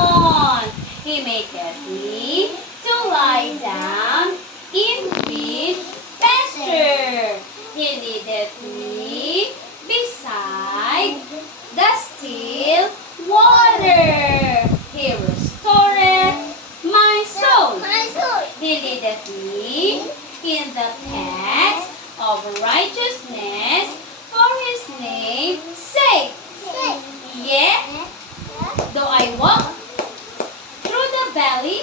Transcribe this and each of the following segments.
want. He maketh me to lie down in green pasture. He leadeth me beside the still water. He restoreth my soul. He leadeth me in the paths of righteousness for his name's sake. Yet, though I walk through the valley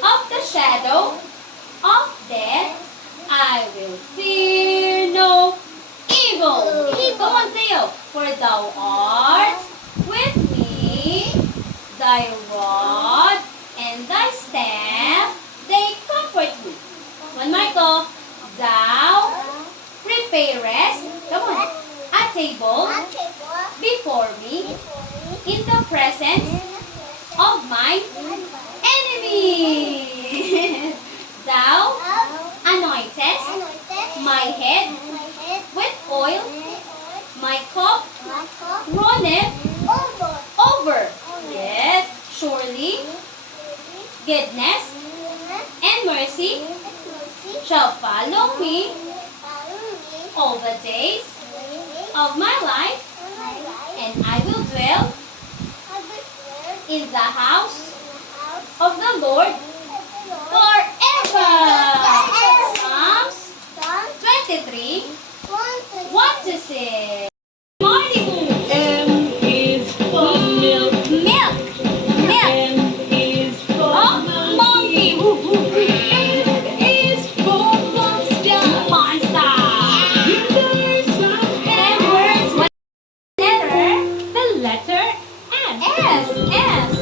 of the shadow of death, I will fear no evil. Come on, Theo. For thou art with me, thy rod and thy staff, they comfort me. One more go. Thou preparest, come on, a table before me in the presence of my enemies. Thou anointest my head with oil, my cup runneth over. Yes, surely goodness and mercy shall follow me all the days of my life, and I will dwell in the house of the Lord forever. Psalms 23, 1-6. Morning. M is for milk. Milk. M is for Monkey. N is for monster. Monster. There's some And words with letter the letter S. S. S.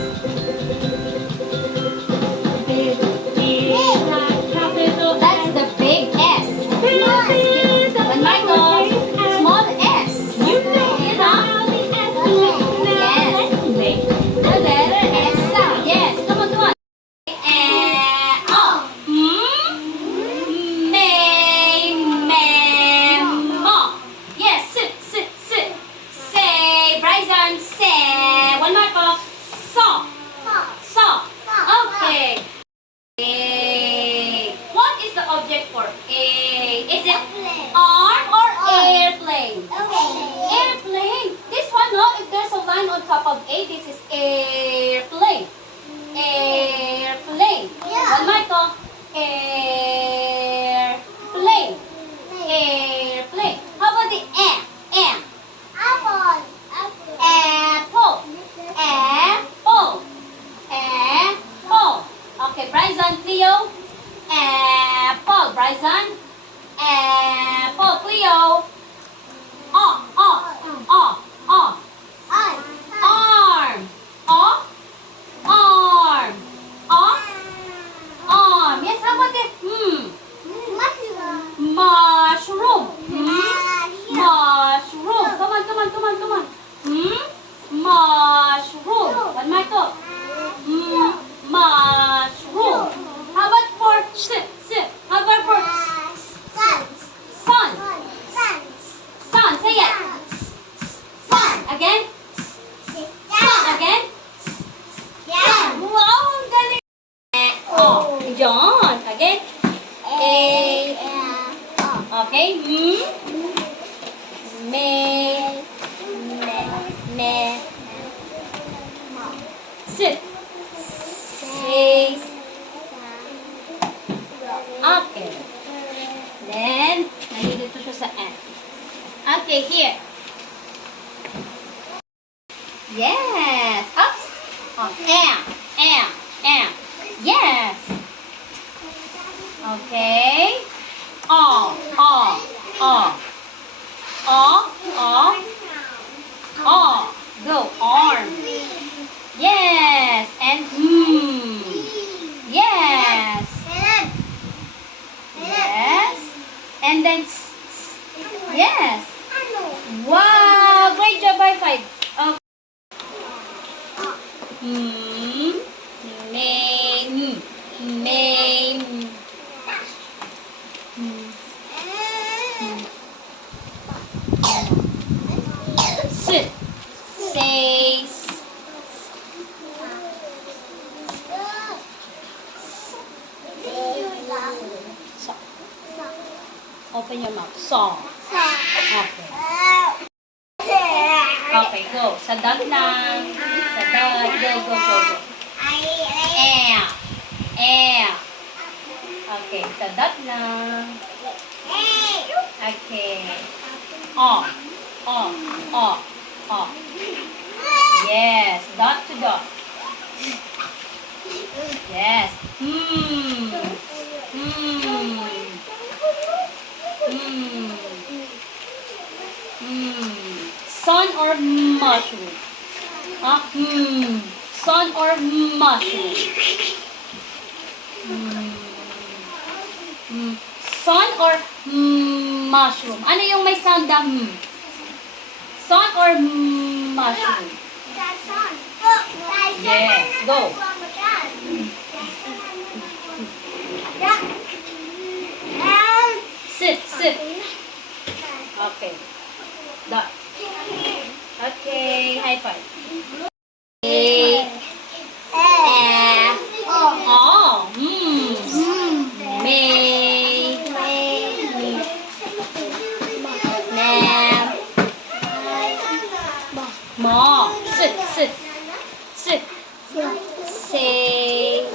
This is the capital That's S. the big S. This is the When my dog, small S. You know You know? how the S looks now. Yes. Let's make The letter S sound. Yes. Come on, come on. Oh. Mo. Yes. Sit. Say. Bryson. Say. One more go. So. Okay. A. What is the object for A? Is it arm or airplane? Airplane. This one, no? If there's a line on top of A, this is airplane. Airplane. One more go. Airplane. Airplane. How about the M? M. Apple. Apple. Apple. Okay, Bryson, Cleo. Apple, Bryson. Apple, Cleo. Arm. Arm. Yes, how about it? Mushroom. Mushroom. Come on. Mushroom. One more go. Mushroom. How about for sit? How about for sun? Sun. Say it. Sun. Again. Sun. Again. Wow, ang galing. Oh, John. Again. Okay. Sit. Says. Okay. Then, nandito siya sa N. Okay, here. Yes. Up. On. M. Yes. Okay. Go. Arm. Yes. And Yes. Yes. And then yes. Wow, great job, high five. Okay. Sit. Says. Okay, go. Sa dot lang. Sa dot. Go, go, go, go. Eh. Eh. Okay, sa dot lang. Okay. Oh. Oh. Oh. Oh. Yes. Dot to dot. Yes. Hmm. Hmm. Hmm. Hmm. Sun or mushroom? Huh? Hmm. Sun or mushroom? Hmm. Hmm. Sun or mushroom? Ano yung may sound na hmm? Sun or mushroom? Yes. Go. Sit, sit. Okay. Dot. Okay. High five. A. Oh. May. Nam. Mo. Sit, sit. Sit. Say.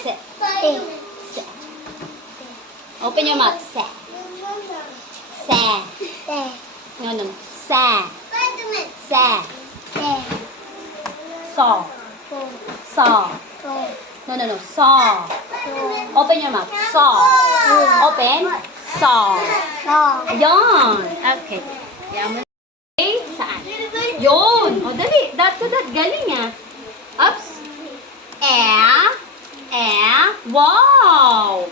Sit. Sit. Open your mouth. Sa. Sa. No, no, no. Sa. Sa. Saw. Saw. No, no, no. Saw. Open your mouth. Saw. Open. Saw. Yan. Okay. Yan mo. Okay. Saan? Yun. O, dali. That to that. Galing ah. Ups. Wow.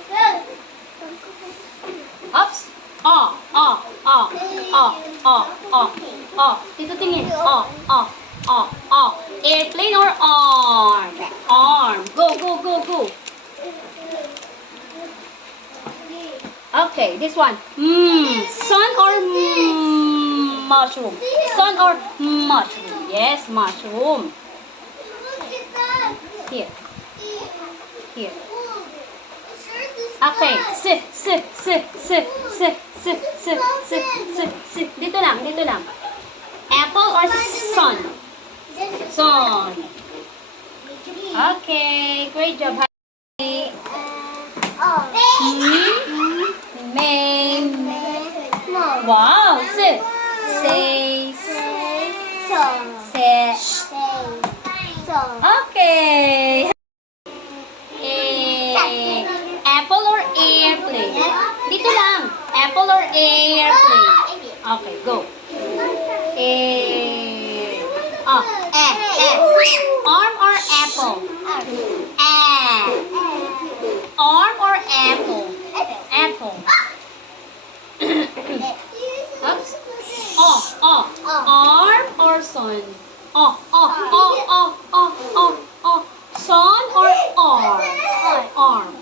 Ups. Dito tingin. Airplane or arm? Arm. Go, go, go, go. Okay, this one. Sun or mushroom? Sun or mushroom? Yes, mushroom. Here. Here. Okay, sit. Dito lang, dito lang. Apple or sun? Sun. Okay, great job. May. Wow, sit. Say. Okay. Apple or airplane? Dito lang. Apple or airplane? Okay, go. Arm or apple? Arm or apple? Apple. Oops. Arm or sun? Sun or arm? Arm.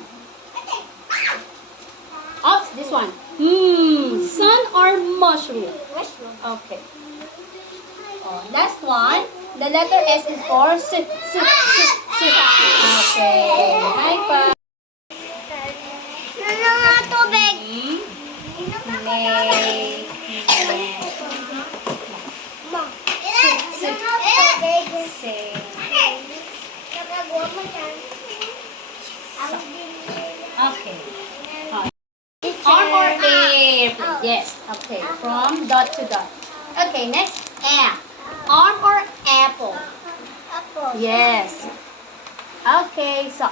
Oops, this one. Sun or mushroom? Okay. Last one. The letter S is for sit. Okay. High five. May. Say. Okay. Arm or airplane? Yes. Okay. From dot to dot. Okay. Next. Arm or apple? Yes. Okay. So,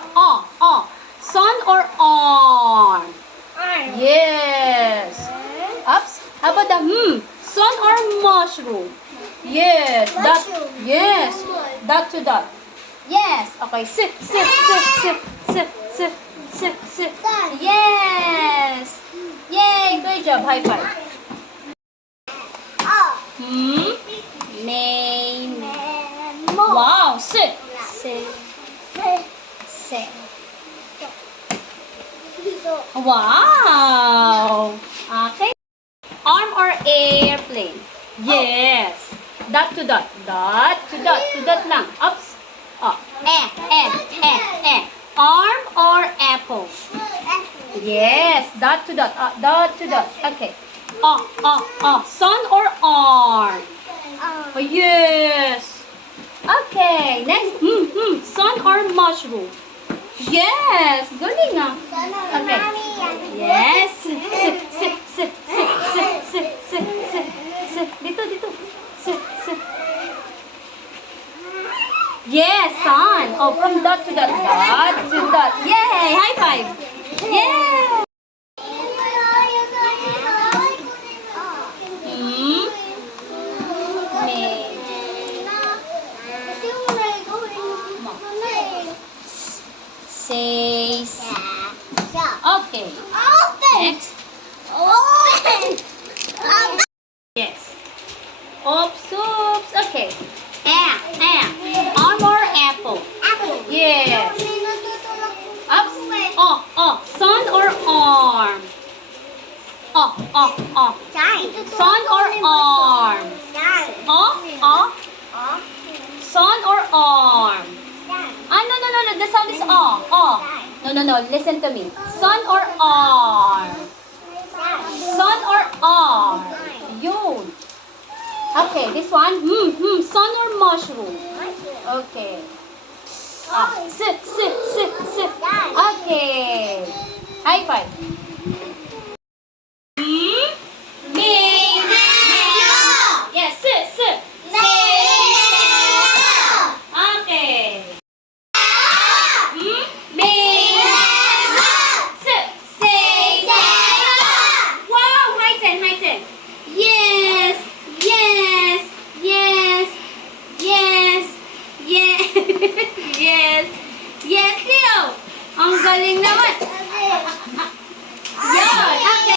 sun or arm? Yes. Ups. How about the sun or mushroom? Yes. Dot. Yes. Dot to dot. Yes. Okay. Sit. Yes. Yay. Great job. High five. Name. Wow. Sit. Wow. Okay. Arm or airplane? Yes. Dot to dot. Dot to dot. To dot lang. Ups. Arm or apple? Yes, dot to dot, dot to dot. Okay. Sun or arm? Oh, yes. Okay, next. Sun or mushroom? Yes, galing ah. Okay. Yes. Sit, sit, sit, sit, sit, sit, sit, sit, sit. Dito, dito. Sit, sit. Yes, sun. Oh, from dot to dot. Dot to dot. Yay! High five. Yay! Me. Says. Okay. Next. Yes. Oops, oops. Okay. Arm or apple? Yes. Oops. Sun or arm? Sun or arm? Sun or arm? No. The sound is No. Listen to me. Sun or arm? Sun or arm? Yun. Okay, this one. Sun or mushroom? Okay. Sit. Okay. High five. Yes, sit. Okay. Sit. Say. Wow, high ten. Yes. Yes, Leo. Ang galing naman.